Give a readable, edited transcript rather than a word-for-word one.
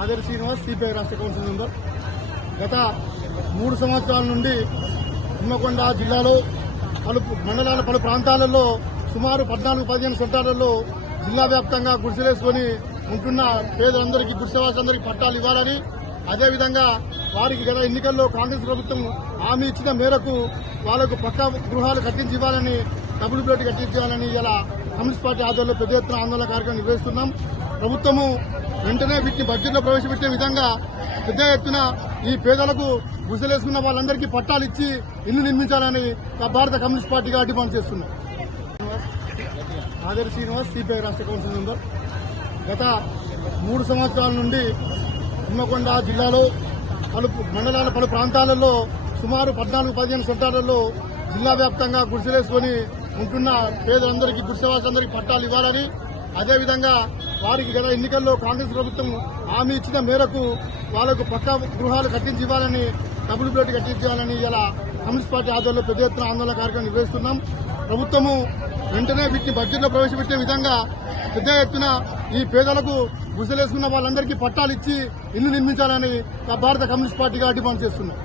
Other Srinivas CPI రాష్ట్ర council member. గత 3 సంవత్సరాల నుండి హన్మకొండ జిల్లాలో మండలాల పలు ప్రాంతాలలో సుమారు 14-15 సెంటర్లలో జిల్లా వ్యాప్తంగా గుడిసెలేసుకుని ఉంటున్న పేదలందరికీ గుడిసెవాసులందరికీ పట్టాలు ఇవ్వాలని, అదేవిధంగా వారికి గత ఎన్నికల్లో కాంగ్రెస్ ప్రభుత్వం హామీ ఇచ్చిన మేరకు వాళ్లకు పక్కా గృహాలు కట్టించి ఇవ్వాలని, డబుల్ బెడ్ కట్టించాలని ఇలా కమ్యూనిస్ట్ పార్టీ ఆధ్వర్యంలో పెద్ద ఎత్తున ఆందోళన కార్యక్రమం నిర్వహిస్తున్నాం. ప్రభుత్వము వెంటనే వీటిని బడ్జెట్లో ప్రవేశపెట్టే విధంగా పెద్ద ఎత్తున ఈ పేదలకు గుడిసెలేసుకున్న వాళ్ళందరికీ పట్టాలు ఇచ్చి ఇల్లు నిర్మించాలని భారత కమ్యూనిస్ట్ పార్టీగా డిమాండ్ చేస్తున్నాం. ఆదర్ శ్రీనివాస్ సిపిఐ రాష్ట్ర కౌన్సిల్ మెంబర్. గత 3 సంవత్సరాల నుండి హన్మకొండ జిల్లాలో మండలాల పలు ప్రాంతాలలో సుమారు 14-15 సెంటర్లలో జిల్లా వ్యాప్తంగా గుడిసెలేసుకుని ఉంటున్న పేదలందరికీ గుడిసెవాసులందరికీ పట్టాలు ఇవ్వాలని, అదేవిధంగా వారికి గత ఎన్నికల్లో కాంగ్రెస్ ప్రభుత్వం హామీ ఇచ్చిన మేరకు వాళ్లకు పక్కా గృహాలు కట్టించి ఇవ్వాలని, డబుల్ బెడ్ కట్టించాలని ఇలా కమ్యూనిస్ట్ పార్టీ ఆధ్వర్యంలో పెద్ద ఎత్తున ఆందోళన కార్యక్రమం నిర్వహిస్తున్నాం. ప్రభుత్వము వెంటనే వీటిని బడ్జెట్లో ప్రవేశపెట్టే విధంగా పెద్ద ఎత్తున ఈ పేదలకు గుడిసెలేసుకున్న వాళ్ళందరికీ పట్టాలు ఇచ్చి ఇల్లు నిర్మించాలని భారత కమ్యూనిస్ట్ పార్టీగా డిమాండ్ చేస్తున్నాం.